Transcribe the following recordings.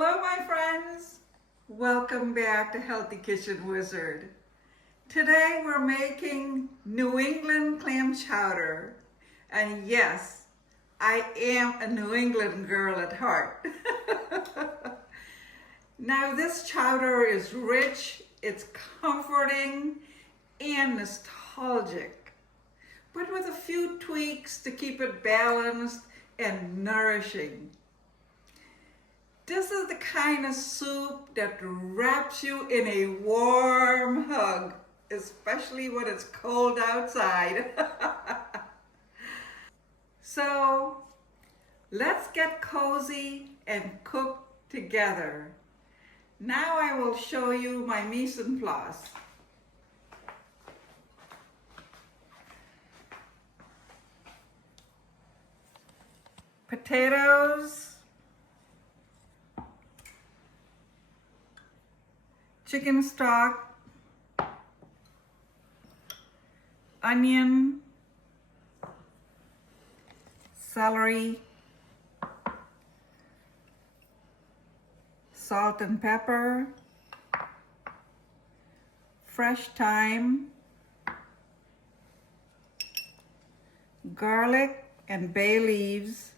Hello my friends, welcome back to Healthy Kitchen Wizard. Today we're making New England Clam Chowder. And yes, I am a New England girl at heart. Now this chowder is rich, it's comforting and nostalgic, but with a few tweaks to keep it balanced and nourishing. This is the kind of soup that wraps you in a warm hug, especially when it's cold outside. So let's get cozy and cook together. Now I will show you my mise en place. Potatoes, chicken stock, onion, celery, salt and pepper, fresh thyme, garlic and bay leaves,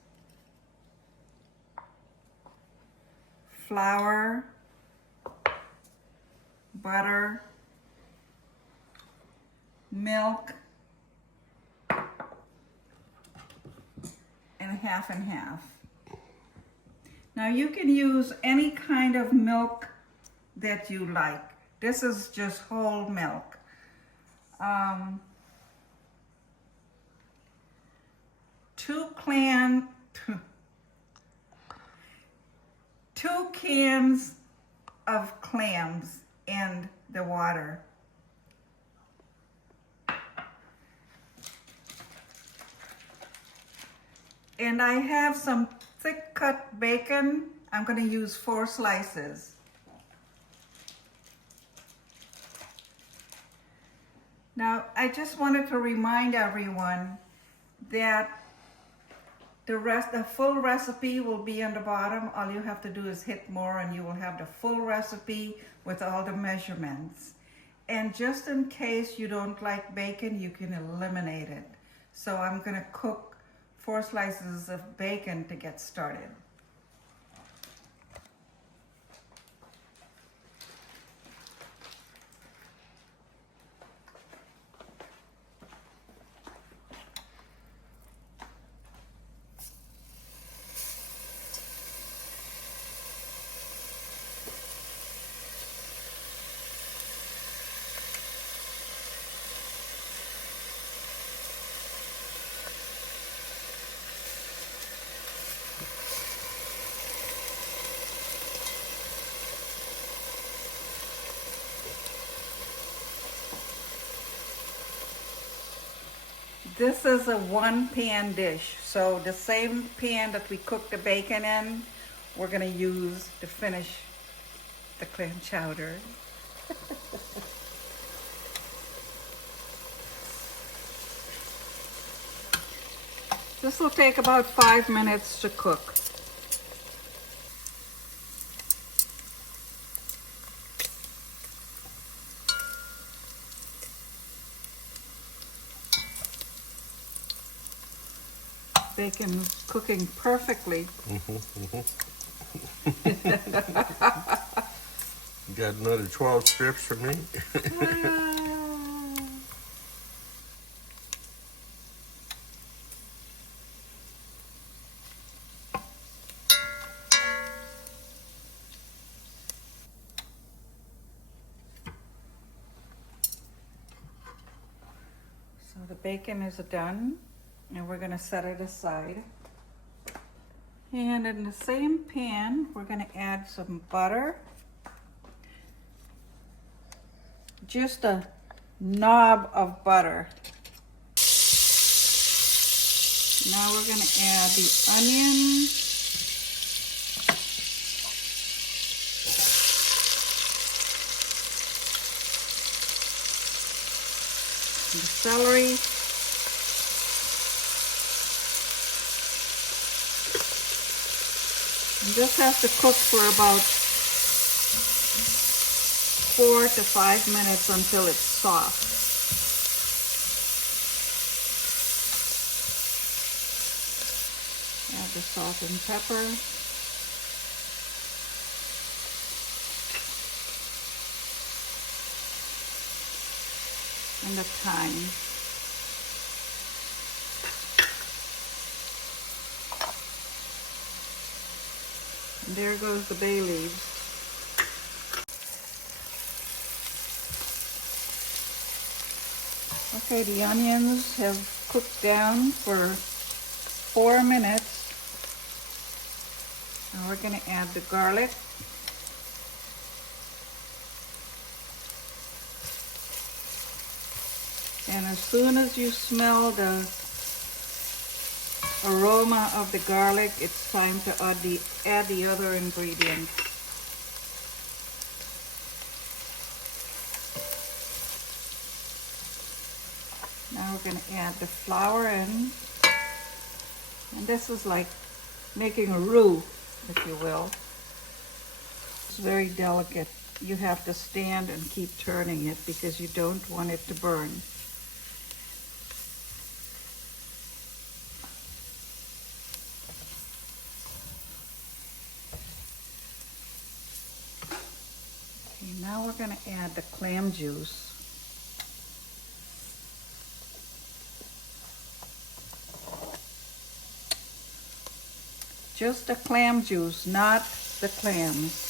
flour, butter, milk, and half and half. Now you can use any kind of milk that you like. This is just whole milk. Two cans of clams and the water. And I have some thick cut bacon. I'm going to use 4 slices. Now, I just wanted to remind everyone that the full recipe will be on the bottom. All you have to do is hit more and you will have the full recipe with all the measurements. And just in case you don't like bacon, you can eliminate it. So I'm going to cook 4 slices of bacon to get started. This is a 1-pan dish, so the same pan that we cooked the bacon in, we're going to use to finish the clam chowder. This will take about 5 minutes to cook. Bacon is cooking perfectly. Got another 12 strips for me. So the bacon is done. And we're going to set it aside. And in the same pan, we're going to add some butter. Just a knob of butter. Now we're going to add the onion. The celery. this has to cook for about 4 to 5 minutes until it's soft. Add the salt and pepper. And the thyme. And there goes the bay leaves. Okay, the onions have cooked down for 4 minutes. Now we're going to add the garlic. And as soon as you smell the aroma of the garlic, it's time to add the other ingredients. Now we're going to add the flour in. And this is like making a roux, if you will. It's very delicate. You have to stand and keep turning it because you don't want it to burn. Okay, now we're going to add the clam juice. Just the clam juice, not the clams.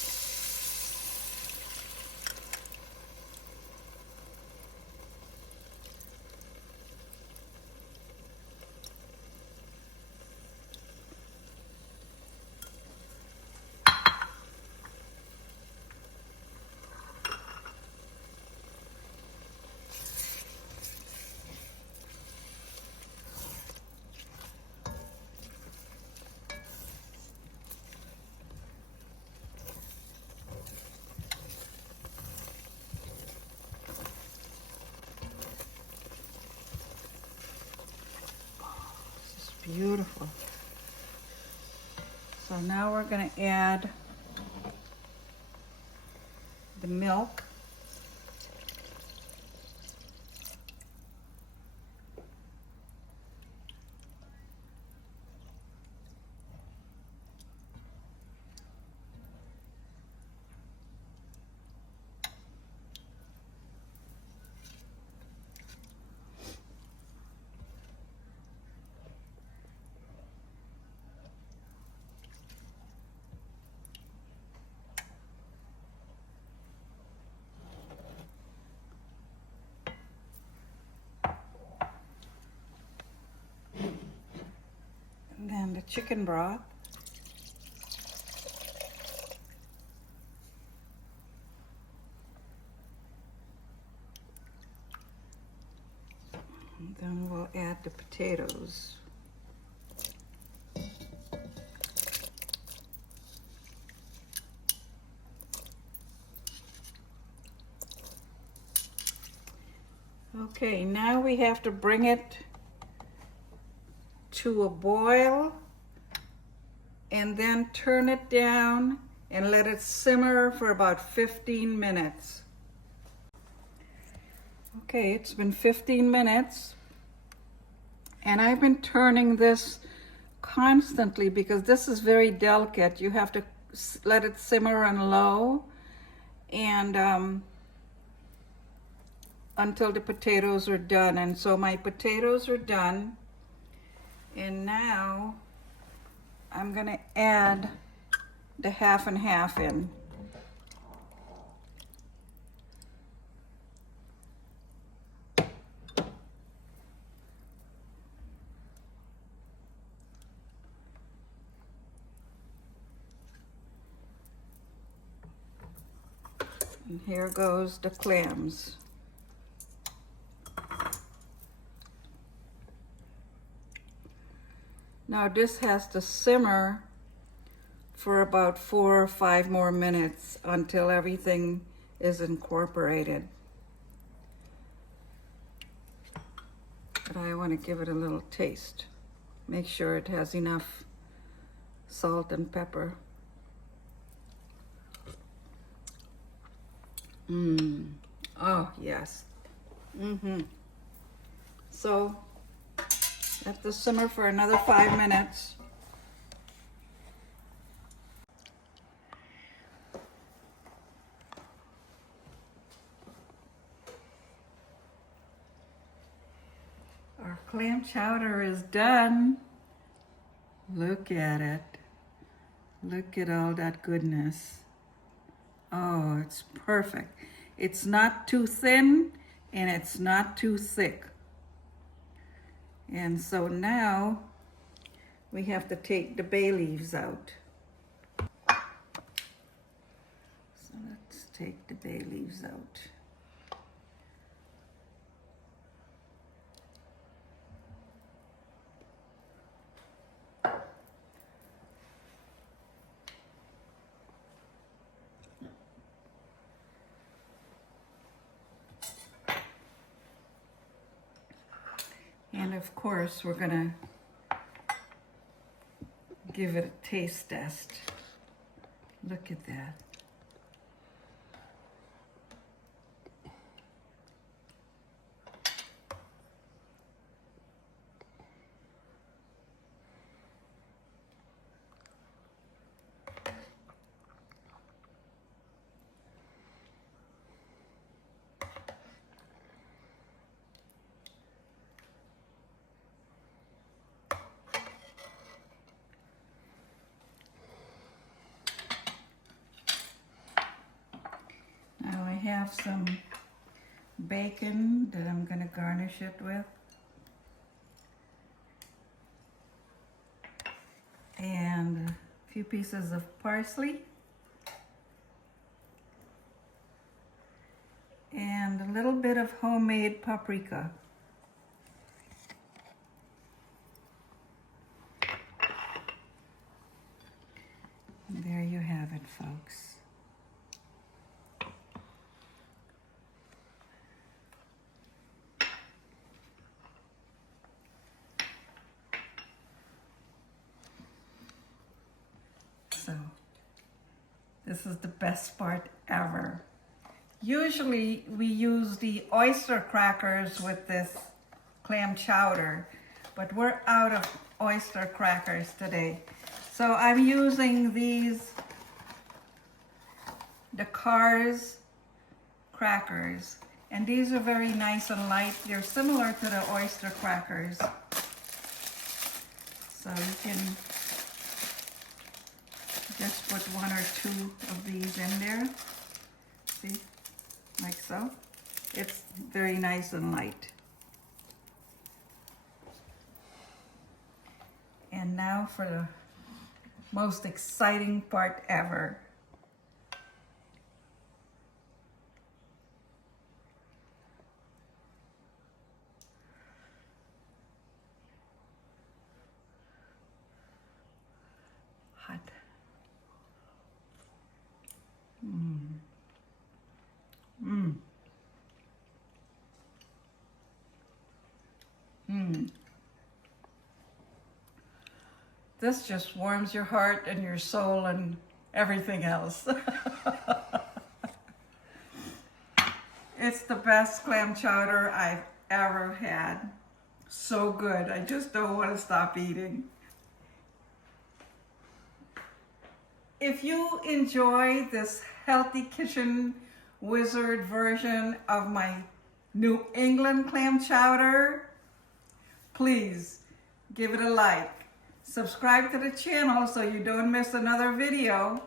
Beautiful. So now we're going to add the milk. And then the chicken broth. And then we'll add the potatoes. Okay, now we have to bring it to a boil and then turn it down and let it simmer for about 15 minutes. Okay, it's been 15 minutes and I've been turning this constantly because this is very delicate. You have to let it simmer on low and until the potatoes are done. And so my potatoes are done. And now I'm going to add the half and half in. And here goes the clams. Now this has to simmer for about 4 or 5 more minutes until everything is incorporated. But I want to give it a little taste. Make sure it has enough salt and pepper. Oh, yes. So, let this simmer for another 5 minutes. Our clam chowder is done. Look at it. Look at all that goodness. Oh, it's perfect. It's not too thin and it's not too thick. And so now we have to take the bay leaves out. So let's take the bay leaves out. And of course, we're gonna give it a taste test. Look at that. Now I have some bacon that I'm going to garnish it with. And a few pieces of parsley. And a little bit of homemade paprika. And there you have it, folks. So, this is the best part ever. Usually we use the oyster crackers with this clam chowder, but we're out of oyster crackers today. So I'm using these, the Cars crackers, and these are very nice and light. They're similar to the oyster crackers. So you can just put 1 or 2 of these in there. See, like so. It's very nice and light. And now for the most exciting part ever. Hot. This just warms your heart and your soul and everything else. It's the best clam chowder I've ever had. So good, I just don't want to stop eating. If you enjoy this Healthy Kitchen Wizard version of my New England Clam Chowder, please give it a like. Subscribe to the channel so you don't miss another video,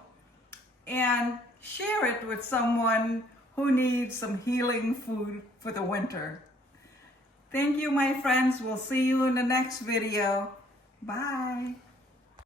and share it with someone who needs some healing food for the winter. Thank you, my friends. We'll see you in the next video. Bye.